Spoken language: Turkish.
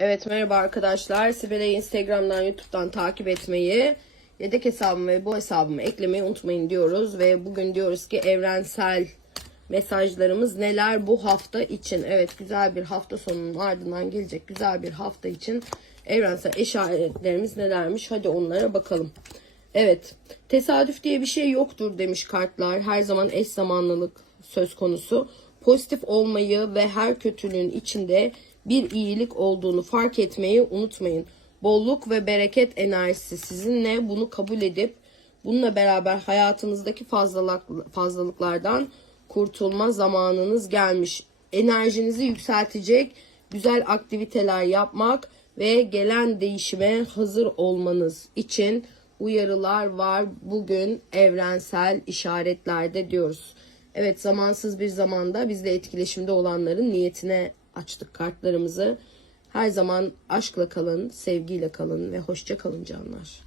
Evet merhaba arkadaşlar. Sibel'i Instagram'dan, YouTube'dan takip etmeyi, yedek hesabımı ve bu hesabımı eklemeyi unutmayın diyoruz. Ve bugün diyoruz ki evrensel mesajlarımız neler bu hafta için. Evet güzel bir hafta sonunun ardından gelecek güzel bir hafta için evrensel işaretlerimiz nelermiş. Hadi onlara bakalım. Evet tesadüf diye bir şey yoktur demiş kartlar. Her zaman eş zamanlılık söz konusu. Pozitif olmayı ve her kötülüğün içinde bir iyilik olduğunu fark etmeyi unutmayın. Bolluk ve bereket enerjisi sizinle bunu kabul edip bununla beraber hayatınızdaki fazlalık, fazlalıklardan kurtulma zamanınız gelmiş. Enerjinizi yükseltecek güzel aktiviteler yapmak ve gelen değişime hazır olmanız için uyarılar var bugün evrensel işaretlerde diyoruz. Evet zamansız bir zamanda bizle etkileşimde olanların niyetine açtık kartlarımızı. Her zaman aşkla kalın, sevgiyle kalın ve hoşça kalın canlar.